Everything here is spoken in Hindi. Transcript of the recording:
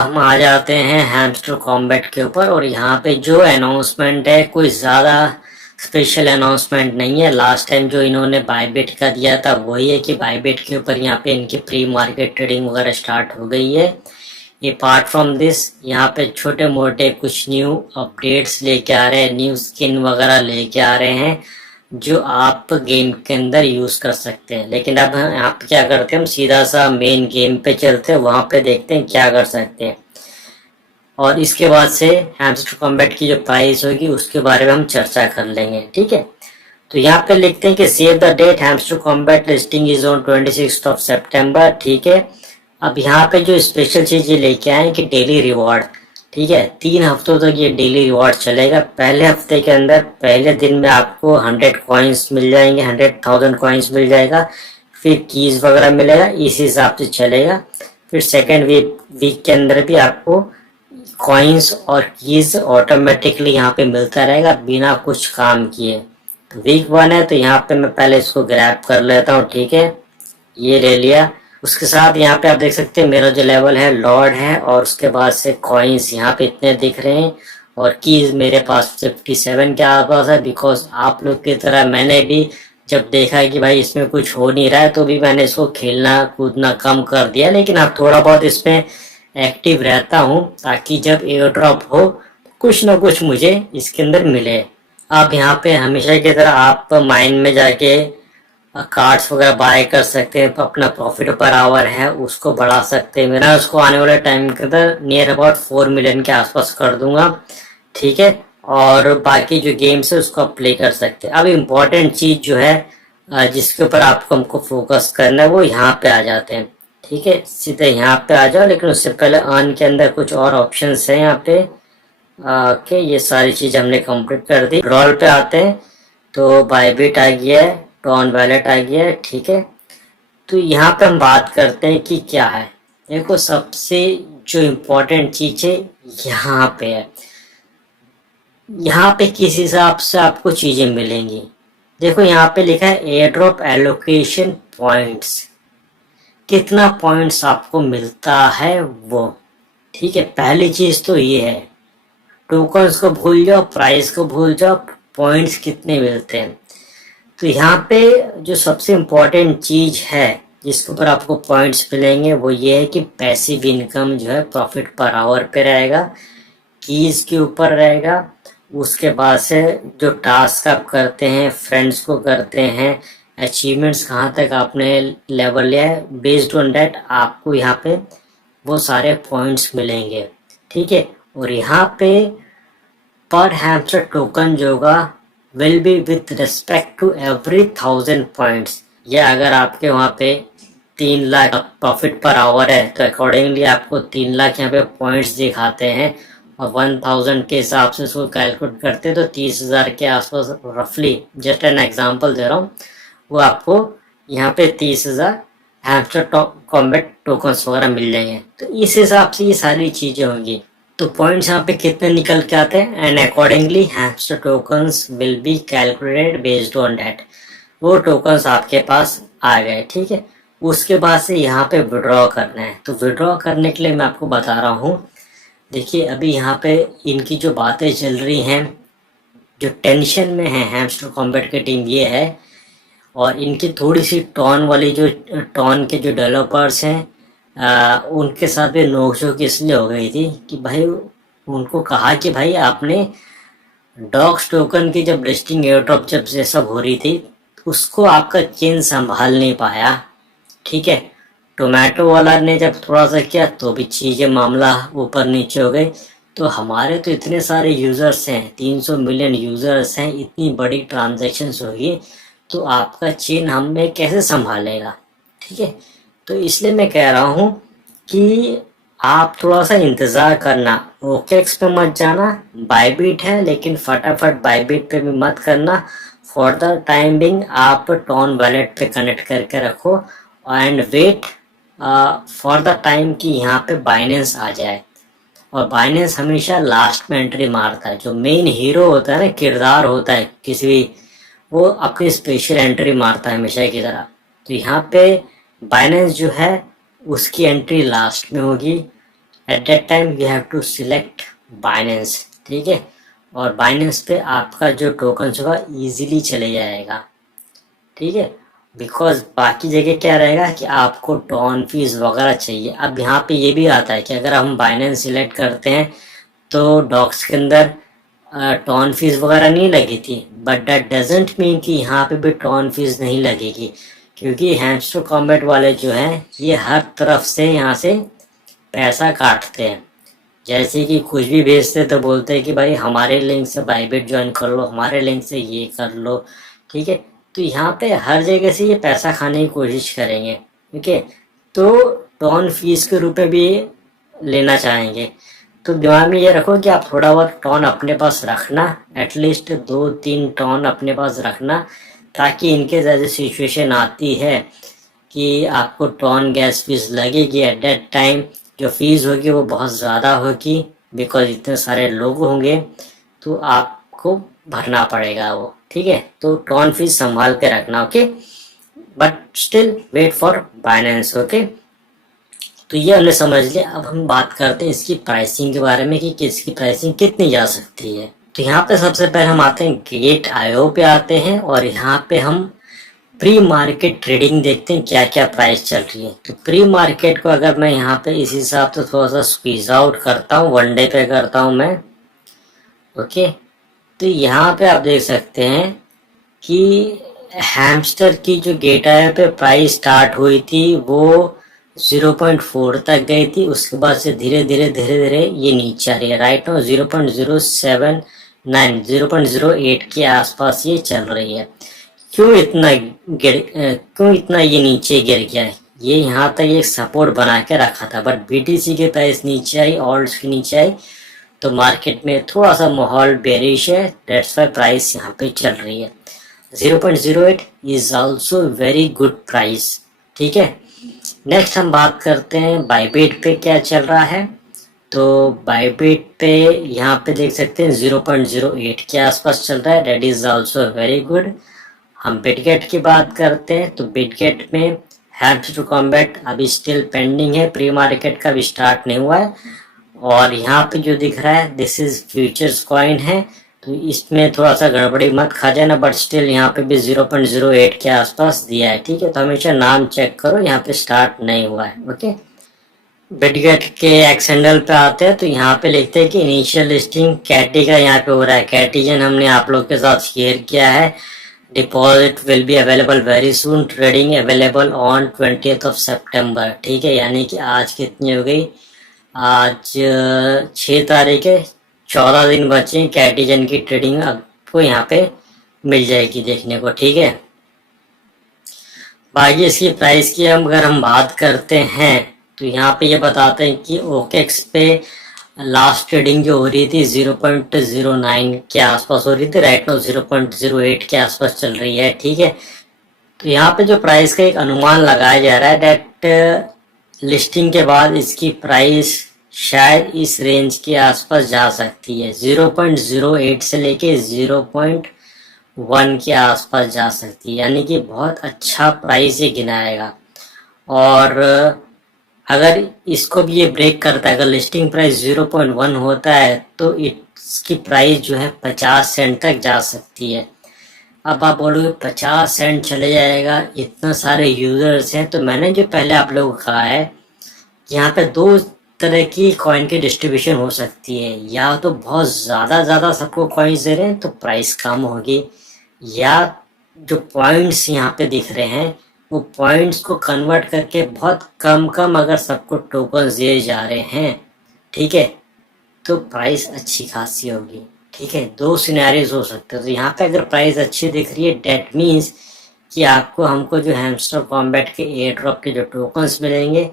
हम आ जाते हैं हैमस्टर कॉम्बैट के ऊपर और यहाँ पे जो अनाउंसमेंट है कोई ज़्यादा स्पेशल अनाउंसमेंट नहीं है। लास्ट टाइम जो इन्होंने बायबिट का दिया था वही है कि बायबिट के ऊपर यहाँ पे इनकी प्री मार्केट ट्रेडिंग वगैरह स्टार्ट हो गई है। अपार्ट फ्रॉम दिस यहाँ पे छोटे मोटे कुछ न्यू अपडेट्स लेके आ रहे हैं, न्यू स्किन वगैरह लेके आ रहे हैं जो आप गेम के अंदर यूज कर सकते हैं। लेकिन अब यहाँ पे क्या करते हैं, हम सीधा सा मेन गेम पे चलते हैं, वहां पे देखते हैं क्या कर सकते हैं और इसके बाद से हैमस्टर कॉम्बैट की जो प्राइस होगी उसके बारे में हम चर्चा कर लेंगे। ठीक है, तो यहाँ पे लिखते हैं कि save the date, Hamster Kombat listing is on 26 of सितंबर। ठीक है, अब यहाँ पे जो स्पेशल चीज ये लेके आए कि डेली रिवॉर्ड। ठीक है, 3 हफ्तों तक ये डेली रिवॉर्ड चलेगा। पहले हफ्ते के अंदर पहले दिन में आपको 100 कॉइन्स मिल जाएंगे, 100,000 कॉइन्स मिल जाएगा, फिर कीज वगैरह मिलेगा, इस हिसाब से चलेगा। फिर सेकेंड वीक के अंदर भी आपको कॉइन्स और कीज ऑटोमेटिकली यहाँ पे मिलता रहेगा बिना कुछ काम किए। तो वीक 1 है तो यहाँ पे मैं पहले इसको ग्रैब कर लेता हूँ। ठीक है, ये ले लिया। उसके साथ यहाँ पे आप देख सकते हैं मेरा जो लेवल है लॉर्ड है और उसके बाद से कॉइन्स यहाँ पे इतने दिख रहे हैं और कीज मेरे पास 57 के आसपास है। बिकॉज आप लोग की तरह मैंने भी जब देखा कि भाई इसमें कुछ हो नहीं रहा है तो भी मैंने इसको खेलना कूदना कम कर दिया, लेकिन अब थोड़ा बहुत इसमें एक्टिव रहता हूँ ताकि जब एयर ड्रॉप हो कुछ ना कुछ मुझे इसके अंदर मिले। अब यहाँ पे हमेशा की तरह आप माइन में जाके कार्ड्स वगैरह बाय कर सकते हैं, अपना प्रॉफिट पर आवर है उसको बढ़ा सकते हैं। मेरा उसको आने वाले टाइम के अंदर नियर अबाउट 4 मिलियन के आसपास कर दूंगा। ठीक है, और बाकी जो गेम्स है उसको आप प्ले कर सकते हैं। अब इम्पोर्टेंट चीज जो है जिसके ऊपर आपको हमको फोकस करना है वो यहाँ पे आ जाते हैं। ठीक है, सीधे यहाँ पे आ जाओ, लेकिन उससे पहले अर्न के अंदर कुछ और ऑप्शन है यहाँ पे। ओके, ये सारी चीज हमने कंप्लीट कर दी। रोल पे आते हैं तो बायबिट आ गया है, टॉन वैलेट आ गया है। ठीक है, तो यहाँ पे हम बात करते हैं कि क्या है। देखो, सबसे जो इम्पोर्टेंट चीज है यहाँ पे है, यहाँ पे किस हिसाब से आपको चीजें मिलेंगी। देखो यहाँ पे लिखा है एयर ड्रॉप एलोकेशन पॉइंट्स, कितना पॉइंट्स आपको मिलता है वो। ठीक है, पहली चीज तो ये है, टोकन्स को भूल जाओ, प्राइस को भूल जाओ, पॉइंट्स कितने मिलते हैं। तो यहाँ पे जो सबसे इम्पोर्टेंट चीज है जिसके ऊपर आपको पॉइंट्स मिलेंगे वो ये है कि पैसिव इनकम जो है प्रॉफिट पर आवर पे रहेगा, कीज के ऊपर रहेगा। उसके बाद से जो टास्क आप करते हैं, फ्रेंड्स को करते हैं, अचीवमेंट्स कहाँ तक आपने लेवल लिया है, बेस्ड ऑन डैट आपको यहाँ पे वो सारे पॉइंट्स मिलेंगे। ठीक है, और यहाँ पे पर हैमस्टर टोकन जो होगा will be with respect to every 1000 points. या अगर आपके वहाँ पे 3 लाख प्रॉफिट पर आवर है तो अकॉर्डिंगली आपको 3 लाख यहाँ पे पॉइंट्स दिखाते हैं और 1000 के हिसाब से उसको कैलकुलेट करते हैं तो 30,000 के आसपास रफली, जस्ट एन एग्जांपल दे रहा हूँ, वो आपको यहाँ पे 30,000 हैमस्टर कॉम्बैट टोकन्स वगैरह मिल जाएंगे। तो इस हिसाब से ये सारी चीजें होंगी। तो पॉइंट्स यहाँ पे कितने निकल के आते हैं and accordingly hamster tokens will be calculated based on that. वो टोकन्स आपके पास आ गए। ठीक है, उसके बाद से यहाँ पे विड्रॉ करना है। तो विड्रॉ करने के लिए मैं आपको बता रहा हूँ, देखिए अभी यहाँ पे इनकी जो बातें चल रही हैं, जो टेंशन में है हैमस्टर कॉम्बैट की टीम ये है, और इनकी थोड़ी सी टॉन वाली जो टॉन के जो डेवलपर्स हैं उनके साथ भी नोकझोंक इसलिए हो गई थी कि भाई उनको कहा कि भाई आपने डॉक्स टोकन की जब लिस्टिंग एयर ड्रॉप जब से सब हो रही थी उसको आपका चेन संभाल नहीं पाया। ठीक है, टोमेटो वाला ने जब थोड़ा सा किया तो भी चीज़ें मामला ऊपर नीचे हो गई। तो हमारे तो इतने सारे यूज़र्स हैं, 300 मिलियन यूज़र्स हैं, इतनी बड़ी ट्रांजैक्शंस होगी तो आपका चेन हमें कैसे संभालेगा। ठीक है, तो इसलिए मैं कह रहा हूँ कि आप थोड़ा सा इंतज़ार करना, ओकेक्स पे मत जाना। बायबिट है लेकिन फटाफट बायबिट पे भी मत करना। फॉर द टाइम बिंग आप टॉन वैलेट पे कनेक्ट करके रखो and wait for the time कि यहाँ पे बाइनेंस आ जाए। और बाइनेंस हमेशा लास्ट में एंट्री मारता है। जो मेन हीरो होता है ना, किरदार होता है किसी भी, वो अपनी स्पेशल एंट्री मारता है हमेशा की तरह। तो यहाँ पे बाइनेंस जो है उसकी एंट्री लास्ट में होगी at that time you have to select Binance, ठीक है, और बाइनेंस पे आपका जो टोकन होगा इजीली चले जाएगा, ठीक है। बिकॉज बाकी जगह क्या रहेगा कि आपको टोन फीस वगैरह चाहिए। अब यहाँ पे ये भी आता है कि अगर हम बाइनेंस सिलेक्ट करते हैं तो डॉक्स के अंदर टोन फीस वगैरह नहीं लगी थी, बट दैट डजेंट मीन कि यहाँ पे भी टोन फीस नहीं लगेगी, क्योंकि हैमस्टर कॉम्बैट वाले जो हैं ये हर तरफ से यहाँ से पैसा काटते हैं। जैसे कि कुछ भी भेजते तो बोलते हैं कि भाई हमारे लिंक से बाइबिट ज्वाइन कर लो, हमारे लिंक से ये कर लो, ठीक है। तो यहाँ पे हर जगह से ये पैसा खाने की कोशिश करेंगे, ठीक है। तो टोन फीस के रूप में भी लेना चाहेंगे। तो दिमाग में ये रखो कि आप थोड़ा बहुत टोन अपने पास रखना, एटलीस्ट 2-3 टोन अपने पास रखना, ताकि इनके जैसे सिचुएशन आती है कि आपको टोन गैस फीस लगेगी, एट दैट टाइम जो फीस होगी वो बहुत ज़्यादा होगी, बिकॉज इतने सारे लोग होंगे तो आपको भरना पड़ेगा वो, ठीक है। तो टोन फीस संभाल के रखना, okay, but still wait for Binance, okay. तो ये हमने समझ लिया। अब हम बात करते हैं इसकी प्राइसिंग के बारे में कि इसकी प्राइसिंग कितनी जा सकती है। तो यहाँ पे सबसे पहले हम आते हैं Gate.io पे आते हैं, और यहाँ पे हम प्री मार्केट ट्रेडिंग देखते हैं क्या क्या प्राइस चल रही है। तो प्री मार्केट को अगर मैं यहाँ पे इस हिसाब से थोड़ा सा स्क्वीज आउट करता हूँ, 1 डे पे करता हूँ मैं, ओके। तो यहाँ पे आप देख सकते हैं कि हैमस्टर की जो Gate.io पे प्राइस स्टार्ट हुई थी वो 0.4 तक गई थी, उसके बाद से धीरे धीरे ये नीचे आ रही है। राइट नाउ 0.079 0.08 के आसपास ये चल रही है। क्यों इतना ये नीचे गिर गया है? ये यहाँ तक एक सपोर्ट बना के रखा था, बट BTC के प्राइस नीचे आई, ऑल्ट्स की नीचे आई, तो मार्केट में थोड़ा सा माहौल बेरिश है, दैट्स व्हाई प्राइस यहाँ पे चल रही है। 0.08 is also very good price, ठीक है। नेक्स्ट हम बात करते हैं बाइबिट पे क्या चल रहा है। तो बाइबिट पे यहाँ पे देख सकते हैं 0.08 के आसपास चल रहा है, that is also very good. हम बिटगेट की बात करते हैं तो बिटगेट में हैमस्टर कॉम्बैट अभी स्टिल पेंडिंग है, प्री मार्केट का भी स्टार्ट नहीं हुआ है। और यहाँ पे जो दिख रहा है दिस इज फ्यूचर्स कॉइन है, तो इसमें थोड़ा सा गड़बड़ी मत खा जाना, बट स्टिल यहाँ पे भी 0.08 के आसपास दिया है, ठीक है। तो हमेशा नाम चेक करो, यहाँ पे स्टार्ट नहीं हुआ है, ओके। बिटगेट के एक्सएंडल पे आते हैं तो यहाँ पे लिखते हैं कि इनिशियल लिस्टिंग कैटी का यहाँ पे हो रहा है। कैटीजन हमने आप लोग के साथ शेयर किया है। Deposit will be available very soon, trading available on 20th of September, ठीक है। यानी कि आज कितनी हो गई, आज 6 तारीख है, 14 दिन बचे। कैटीजन की ट्रेडिंग आपको यहाँ पे मिल जाएगी देखने को, ठीक है। बाकी इसकी प्राइस की अगर हम बात करते हैं तो यहाँ पे ये बताते हैं कि OKEX पे लास्ट ट्रेडिंग जो हो रही थी 0.09 के आसपास हो रही थी, राइट नाउ 0.08 के आसपास चल रही है, ठीक है। तो यहाँ पे जो प्राइस का एक अनुमान लगाया जा रहा है दैट लिस्टिंग के बाद इसकी प्राइस शायद इस रेंज के आसपास जा सकती है, 0.08 से लेके 0.1 के आसपास जा सकती है, यानी कि बहुत अच्छा प्राइस ये गिनाएगा। और अगर इसको भी ये ब्रेक करता है, अगर लिस्टिंग प्राइस 0.1 होता है तो इसकी प्राइस जो है 50 सेंट तक जा सकती है। अब आप बोलोगे 50 सेंट चले जाएगा, इतना सारे यूजर्स हैं। तो मैंने जो पहले आप लोगों को कहा है यहाँ पे 2 तरह की कॉइन की डिस्ट्रीब्यूशन हो सकती है, या तो बहुत ज़्यादा सबको कॉइन्स दे रहे हैं तो प्राइस कम होगी, या जो पॉइंट्स यहाँ पे दिख रहे हैं वो पॉइंट्स को कन्वर्ट करके बहुत कम अगर सबको टोकन्स दिए जा रहे हैं, ठीक है, तो प्राइस अच्छी खासी होगी, ठीक है। 2 सिनेरियोज हो सकते हैं। तो यहाँ पे अगर प्राइस अच्छी दिख रही है डेट मीन्स कि हमको जो हैमस्टर कॉम्बैट के एयर ड्रॉप के जो टोकन्स मिलेंगे